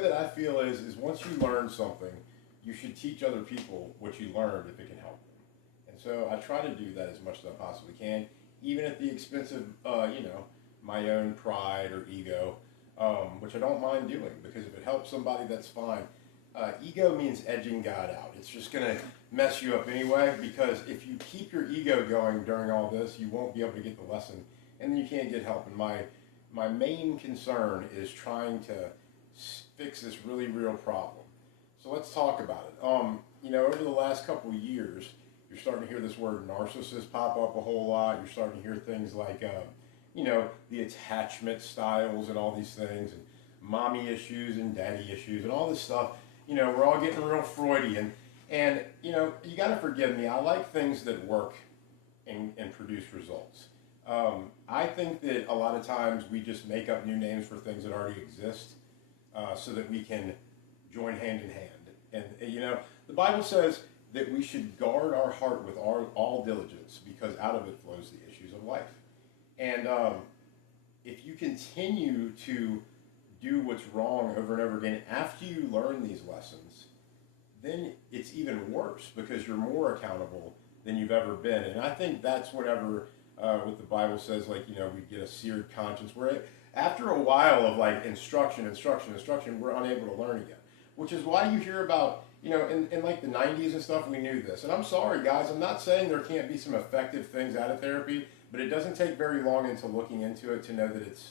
way that I feel is once you learn something, you should teach other people what you learned if it can help them. And so I try to do that as much as I possibly can, even at the expense of, my own pride or ego, which I don't mind doing because if it helps somebody, that's fine. Ego means edging God out. It's just going to mess you up anyway because if you keep your ego going during all this, you won't be able to get the lesson and then you can't get help. And my main concern is trying to fix this really real problem. So let's talk about it. Over the last couple of years, you're starting to hear this word narcissist pop up a whole lot. You're starting to hear things like, the attachment styles and all these things, and mommy issues and daddy issues and all this stuff. We're all getting real Freudian. And, you got to forgive me. I like things that work and produce results. I think that a lot of times we just make up new names for things that already exist so that we can join hand in hand. And, the Bible says that we should guard our heart with all diligence because out of it flows the issues of life. And if you continue to do what's wrong over and over again after you learn these lessons, then it's even worse because you're more accountable than you've ever been. And I think that's whenever what the Bible says, we get a seared conscience, where after a while of instruction, we're unable to learn again. Which is why you hear about, in the 90s and stuff, we knew this. And I'm sorry, guys, I'm not saying there can't be some effective things out of therapy, but it doesn't take very long into looking into it to know that it's,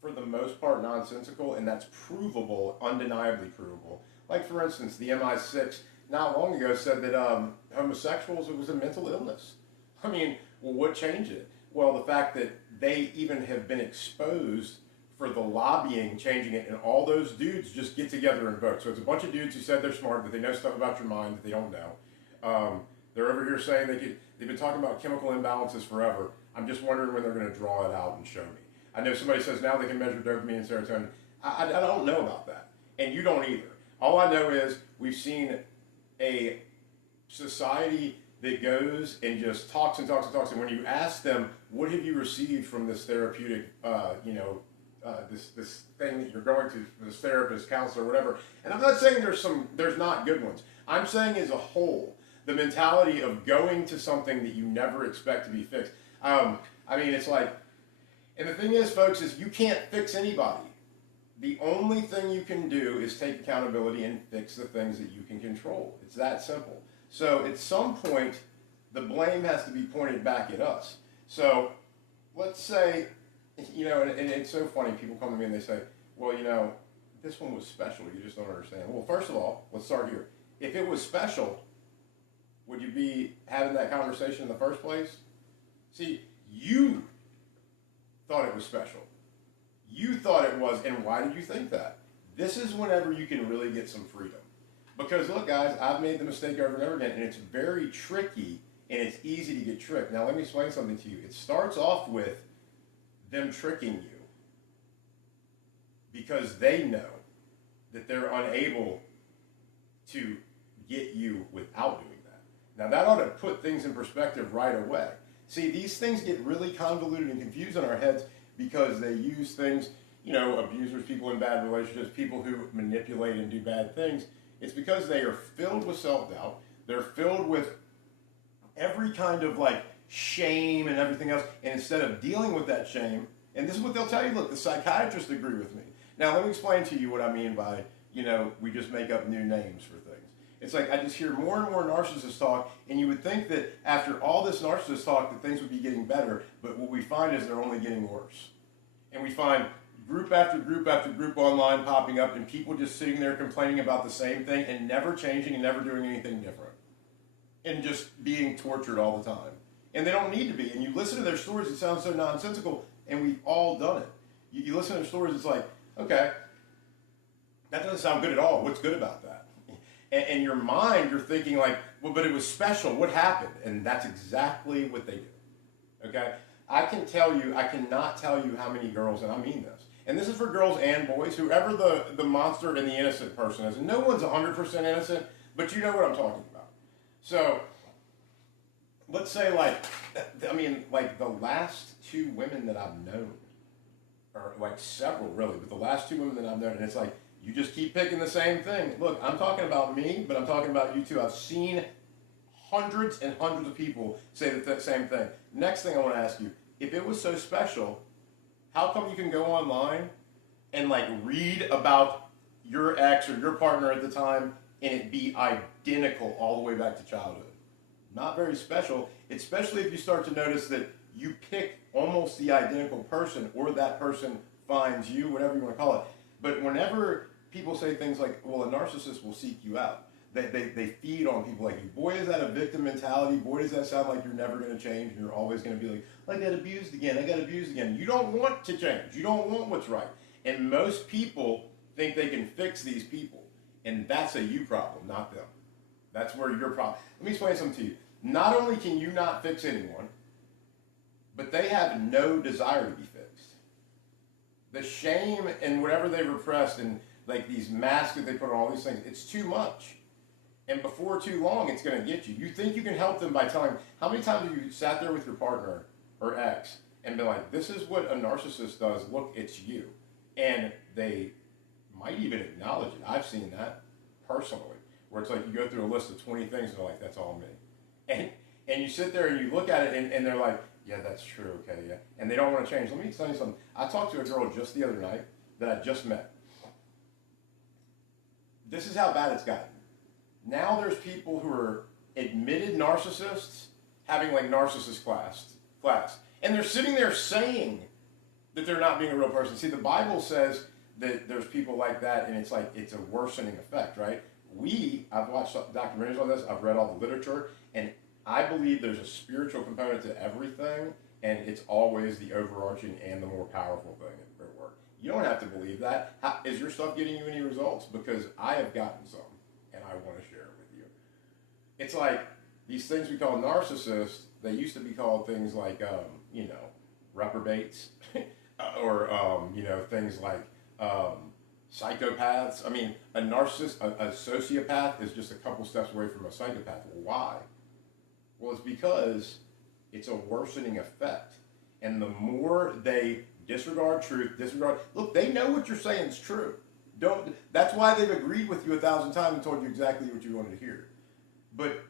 for the most part, nonsensical, and that's provable, undeniably provable. Like, for instance, the MI6 not long ago said that homosexuals, it was a mental illness. I mean, well, what changed it? Well, the fact that they even have been exposed for the lobbying changing it, and all those dudes just get together and vote. So it's a bunch of dudes who said they're smart, but they know stuff about your mind that they don't know. They're over here saying they've been talking about chemical imbalances forever. I'm just wondering when they're going to draw it out and show me. I know somebody says now they can measure dopamine and serotonin. I don't know about that, and you don't either. All I know is we've seen a society that goes and just talks and talks and talks, and when you ask them, what have you received from this therapeutic, this thing that you're going to, this therapist, counselor, whatever, and I'm not saying there's not good ones. I'm saying as a whole, the mentality of going to something that you never expect to be fixed. It's like, and the thing is, folks, is you can't fix anybody. The only thing you can do is take accountability and fix the things that you can control. It's that simple. So at some point, the blame has to be pointed back at us. So let's say, and it's so funny, people come to me and they say, well, this one was special, you just don't understand. Well, first of all, let's start here. If it was special, would you be having that conversation in the first place? See, you thought it was special. You thought it was, and why did you think that? This is whenever you can really get some freedom. Because look, guys, I've made the mistake over and over again, and it's very tricky, and it's easy to get tricked. Now, let me explain something to you. It starts off with them tricking you because they know that they're unable to get you without doing that. Now, that ought to put things in perspective right away. See, these things get really convoluted and confused in our heads because they use things, abusers, people in bad relationships, people who manipulate and do bad things. It's because they are filled with self-doubt. They're filled with every kind of shame and everything else. And instead of dealing with that shame, and this is what they'll tell you, look, the psychiatrists agree with me. Now, let me explain to you what I mean by, we just make up new names for things. It's like I just hear more and more narcissist talk, and you would think that after all this narcissist talk that things would be getting better, but what we find is they're only getting worse. And we find group after group after group online popping up, and people just sitting there complaining about the same thing and never changing and never doing anything different. And just being tortured all the time. And they don't need to be. And you listen to their stories, it sounds so nonsensical, and we've all done it. You listen to their stories, it's like, okay, that doesn't sound good at all. What's good about that? And your mind, you're thinking well, but it was special. What happened? And that's exactly what they do. Okay? I cannot tell you how many girls, and I mean this, and this is for girls and boys, whoever the monster and the innocent person is, and no one's 100% innocent, but you know what I'm talking about. So, let's say the last two women that I've known, or several really, but the last two women that I've known, and it's like, You just keep picking the same thing. Look, I'm talking about me, but I'm talking about you too. I've seen hundreds and hundreds of people say the same thing. Next thing I want to ask you, if it was so special, how come you can go online and like read about your ex or your partner at the time and it be identical all the way back to childhood? Not very special, especially if you start to notice that you pick almost the identical person or that person finds you, whatever you want to call it. But whenever people say things like, well, a narcissist will seek you out, they feed on people like you. Boy, is that a victim mentality. Boy, does that sound like you're never going to change and you're always going to be like, I got abused again, I got abused again. You don't want to change. You don't want what's right. And most people think they can fix these people. And that's a you problem, not them. That's where your problem. Let me explain something to you. Not only can you not fix anyone, but they have no desire to be fixed. The shame and whatever they repressed and like these masks that they put on all these things, it's too much. And before too long, it's going to get you. You think you can help them by telling, how many times have you sat there with your partner or ex and been like, this is what a narcissist does, look, it's you. And they might even acknowledge it. I've seen that personally, where it's like you go through a list of 20 things and they're like, that's all me. And you sit there and you look at it and they're like, yeah, that's true, okay, yeah. And they don't want to change. Let me tell you something. I talked to a girl just the other night that I just met. This is how bad it's gotten. Now there's people who are admitted narcissists having like narcissist class. And they're sitting there saying that they're not being a real person. See, the Bible says that there's people like that and it's like, it's a worsening effect, right? I've watched documentaries on this, I've read all the literature, and I believe there's a spiritual component to everything, and it's always the overarching and the more powerful thing at work. You don't have to believe that. Is your stuff getting you any results? Because I have gotten some, and I want to share it with you. It's like these things we call narcissists, they used to be called things like, reprobates, or, things like psychopaths. I mean, a narcissist, a sociopath is just a couple steps away from a psychopath. Well, why? Well, it's because it's a worsening effect. And the more they disregard truth, look, they know what you're saying is true. That's why they've agreed with you 1,000 times and told you exactly what you wanted to hear. But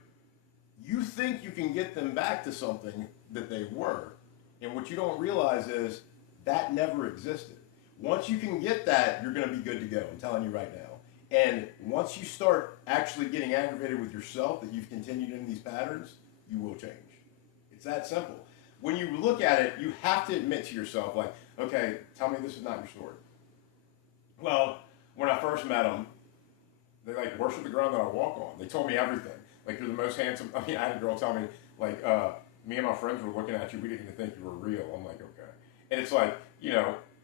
you think you can get them back to something that they were. And what you don't realize is that never existed. Once you can get that, you're going to be good to go. I'm telling you right now. And once you start actually getting aggravated with yourself that you've continued in these patterns, you will change. It's that simple. When you look at it, you have to admit to yourself, like, okay, tell me this is not your story. Well, when I first met them, they like worship the ground that I walk on. They told me everything. Like, you're the most handsome. I had a girl tell me, like, me and my friends were looking at you. We didn't even think you were real. I'm like, okay. And it's like,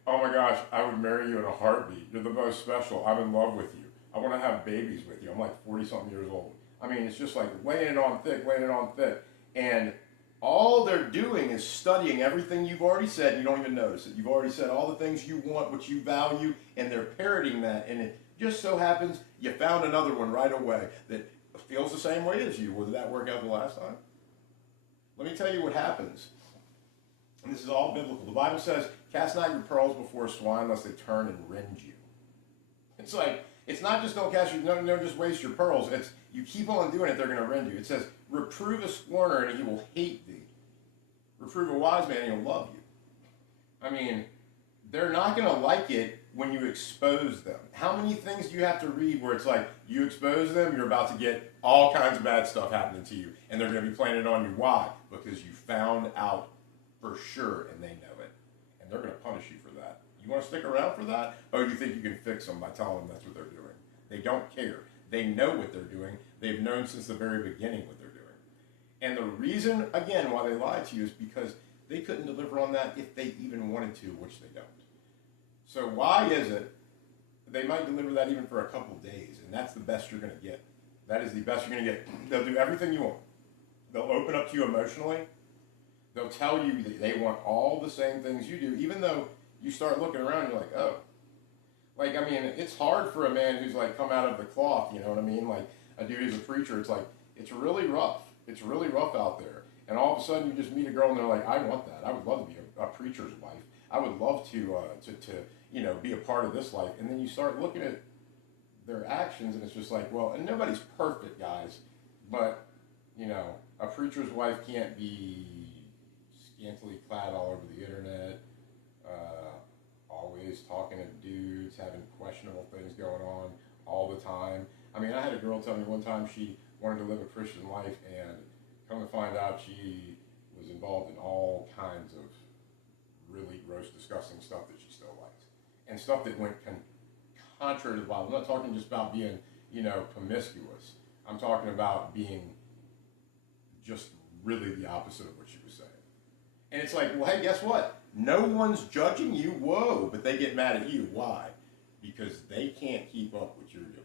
oh my gosh, I would marry you in a heartbeat. You're the most special. I'm in love with you. I want to have babies with you. I'm like 40-something years old. I mean, it's just like laying it on thick. And all they're doing is studying everything you've already said, and you don't even notice it. You've already said all the things you want, what you value, and they're parroting that. And it just so happens you found another one right away that feels the same way as you. Well, did that work out the last time? Let me tell you what happens. And this is all biblical. The Bible says, cast not your pearls before swine lest they turn and rend you. It's like, it's not just don't cast your, no, just waste your pearls. It's, you keep on doing it, they're going to rend you. It says, reprove a scorner and he will hate thee. Reprove a wise man and he'll love you. I mean, they're not going to like it when you expose them. How many things do you have to read where it's like, you expose them, you're about to get all kinds of bad stuff happening to you, and they're going to be playing it on you. Why? Because you found out for sure, and they know it. And they're going to punish you for that. You want to stick around for that? Or do you think you can fix them by telling them that's what they're doing? They don't care. They know what they're doing. They've known since the very beginning what they're doing. And the reason, again, why they lie to you is because they couldn't deliver on that if they even wanted to, which they don't. So why is it they might deliver that even for a couple days, and that's the best you're going to get. That is the best you're going to get. They'll do everything you want. They'll open up to you emotionally. They'll tell you that they want all the same things you do, even though you start looking around and you're like, oh. Like, I mean, it's hard for a man who's like come out of the cloth, you know what I mean? Like a dude who's a preacher, it's like, it's really rough. It's really rough out there. And all of a sudden you just meet a girl and they're like, I want that. I would love to be a preacher's wife. I would love to be a part of this life. And then you start looking at their actions, and it's just like, well, and nobody's perfect, guys, but you know, a preacher's wife can't be scantily clad all over the internet, always talking to dudes, having questionable things going on all the time. I mean, I had a girl tell me one time she wanted to live a Christian life, and come to find out she was involved in all kinds of really gross, disgusting stuff that she still liked, and stuff that went contrary to the Bible. I'm not talking just about being, you know, promiscuous. I'm talking about being just really the opposite of what she was saying. And it's like, well, hey, guess what? No one's judging you. Whoa, but they get mad at you. Why? Because they can't keep up what you're doing.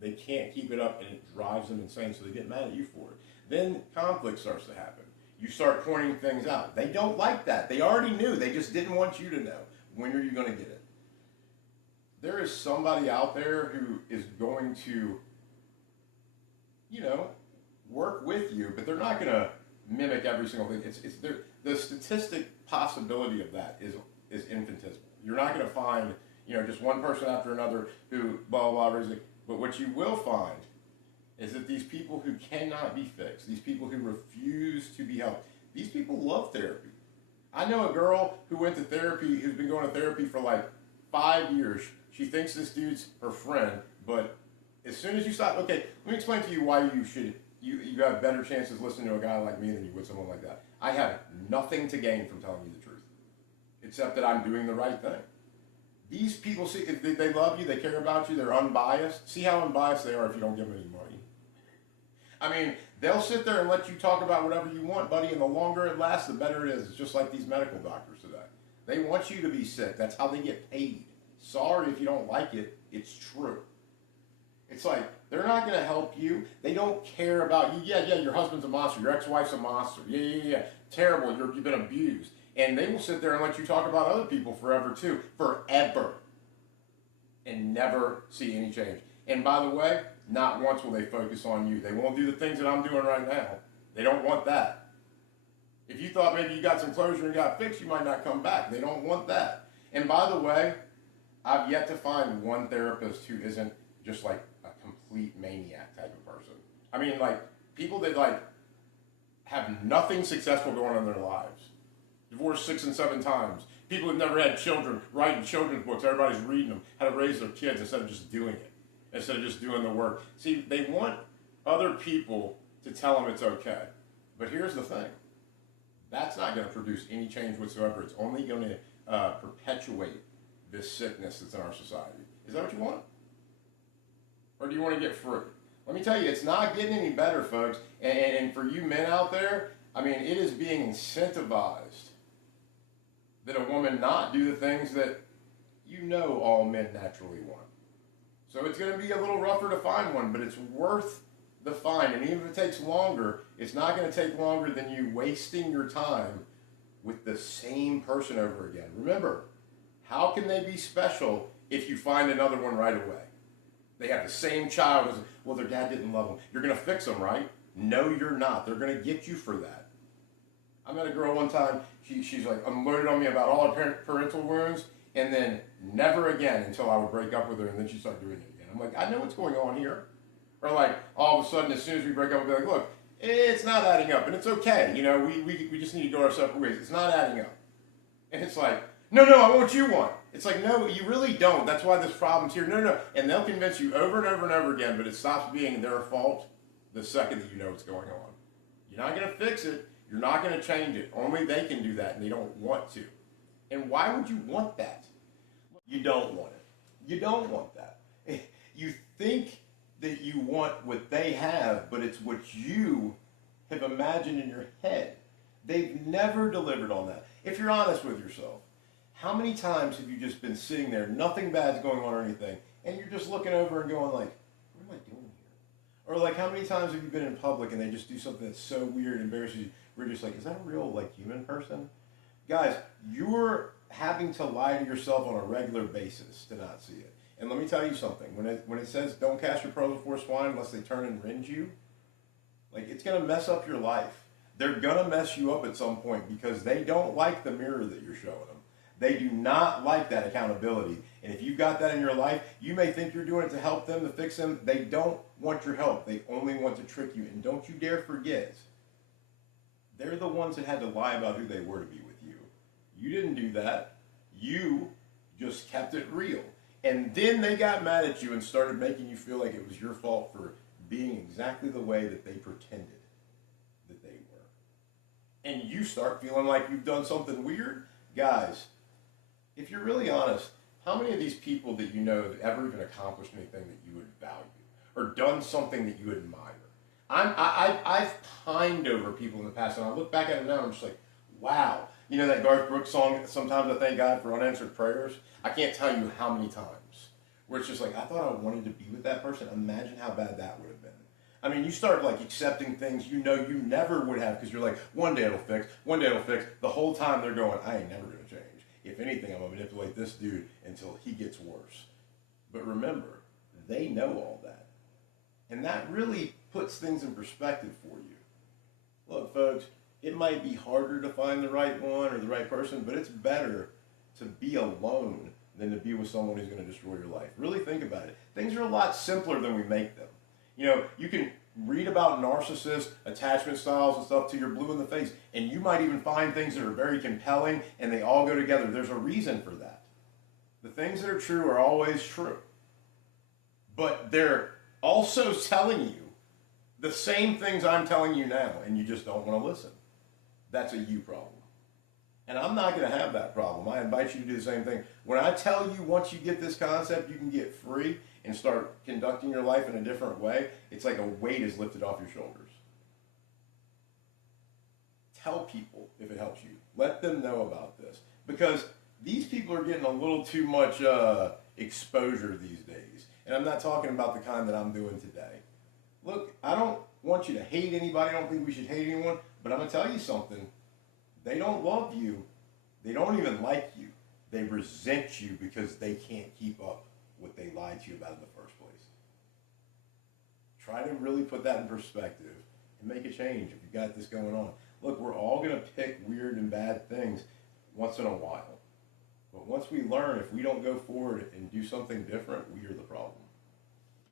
They can't keep it up, and it drives them insane, so they get mad at you for it. Then conflict starts to happen. You start pointing things out. They don't like that. They already knew. They just didn't want you to know. When are you going to get it? There is somebody out there who is going to, you know, work with you, but they're not going to mimic every single thing. The statistic possibility of that is infinitesimal. You're not going to find, you know, just one person after another who blah, blah, blah. But what you will find is that these people who cannot be fixed, these people who refuse to be helped, these people love therapy. I know a girl who went to therapy, who's been going to therapy for like 5 years. She thinks this dude's her friend, but as soon as you stop, okay, let me explain to you why you have better chances listening to a guy like me than you would someone like that. I have nothing to gain from telling you the truth, except that I'm doing the right thing. These people, see, if they love you, they care about you, they're unbiased. See how unbiased they are if you don't give them any money. I mean, they'll sit there and let you talk about whatever you want, buddy, and the longer it lasts, the better it is. It's just like these medical doctors today. They want you to be sick. That's how they get paid. Sorry if you don't like it, it's true. It's like, they're not going to help you. They don't care about you. Yeah, your husband's a monster. Your ex-wife's a monster. Yeah. Terrible. You've been abused. And they will sit there and let you talk about other people forever, too. Forever. And never see any change. And by the way, not once will they focus on you. They won't do the things that I'm doing right now. They don't want that. If you thought maybe you got some closure and got fixed, you might not come back. They don't want that. And by the way, I've yet to find one therapist who isn't just like a complete maniac type of person. I mean, like, people that like have nothing successful going on in their lives. Divorced 6 and 7 times. People who've never had children, writing children's books. Everybody's reading them, how to raise their kids instead of just doing it. Instead of just doing the work. See, they want other people to tell them it's okay. But here's the thing. That's not going to produce any change whatsoever. It's only going to perpetuate this sickness that's in our society. Is that what you want? Or do you want to get free? Let me tell you, it's not getting any better, folks. And for you men out there, I mean, it is being incentivized that a woman not do the things that you know all men naturally want. So it's going to be a little rougher to find one, but it's worth the find. And even if it takes longer, it's not going to take longer than you wasting your time with the same person over again. Remember, how can they be special if you find another one right away? They have the same child as, well, their dad didn't love them. You're going to fix them, right? No, you're not. They're going to get you for that. I met a girl one time, she's like unloaded on me about all her parental wounds, and then never again until I would break up with her, and then she'd start doing it again. I'm like, I know what's going on here. Or like, all of a sudden, as soon as we break up, we'll be like, look, it's not adding up, and it's okay. You know, we just need to go our separate ways. It's not adding up. And it's like, no, I want what you want. It's like, no, you really don't. That's why this problem's here. No. And they'll convince you over and over and over again, but it stops being their fault the second that you know what's going on. You're not going to fix it. You're not going to change it. Only they can do that, and they don't want to. And why would you want that? You don't want it. You don't want that. You think that you want what they have, but it's what you have imagined in your head. They've never delivered on that. If you're honest with yourself, how many times have you just been sitting there, nothing bad's going on or anything, and you're just looking over and going like, what am I doing here? Or like, how many times have you been in public and they just do something that's so weird and embarrassing you, we're just like, is that a real like human person? Guys, you're having to lie to yourself on a regular basis to not see it. And let me tell you something, when it says don't cast your pearls before swine unless they turn and rend you, like, it's going to mess up your life. They're going to mess you up at some point because they don't like the mirror that you're showing them. They do not like that accountability. And if you've got that in your life, you may think you're doing it to help them, to fix them. They don't want your help. They only want to trick you. And don't you dare forget, they're the ones that had to lie about who they were to be with you. You didn't do that. You just kept it real. And then they got mad at you and started making you feel like it was your fault for being exactly the way that they pretended that they were. And you start feeling like you've done something weird. Guys, if you're really honest, how many of these people that you know have ever even accomplished anything that you would value or done something that you admire? I've pined over people in the past, and I look back at them now and I'm just like, wow. You know that Garth Brooks song, Sometimes I Thank God for Unanswered Prayers? I can't tell you how many times where it's just like, I thought I wanted to be with that person. Imagine how bad that would have been. I mean, you start like accepting things you know you never would have because you're like, one day it'll fix, one day it'll fix. The whole time they're going, I ain't never going to change. If anything, I'm going to manipulate this dude until he gets worse. But remember, they know all that. And that really puts things in perspective for you. Look, folks, it might be harder to find the right one or the right person, but it's better to be alone than to be with someone who's going to destroy your life. Really think about it. Things are a lot simpler than we make them. You know, you can read about narcissist attachment styles and stuff till you're blue in the face, and you might even find things that are very compelling and they all go together. There's a reason for that. The things that are true are always true. But they're also telling you the same things I'm telling you now, and you just don't want to listen. That's a you problem. And I'm not going to have that problem. I invite you to do the same thing. When I tell you once you get this concept, you can get free and start conducting your life in a different way, it's like a weight is lifted off your shoulders. Tell people if it helps you. Let them know about this. Because these people are getting a little too much exposure these days. And I'm not talking about the kind that I'm doing today. Look, I don't want you to hate anybody. I don't think we should hate anyone. But I'm going to tell you something. They don't love you. They don't even like you. They resent you because they can't keep up what they lied to you about in the first place. Try to really put that in perspective and make a change if you've got this going on. Look, we're all going to pick weird and bad things once in a while. But once we learn, if we don't go forward and do something different, we are the problem.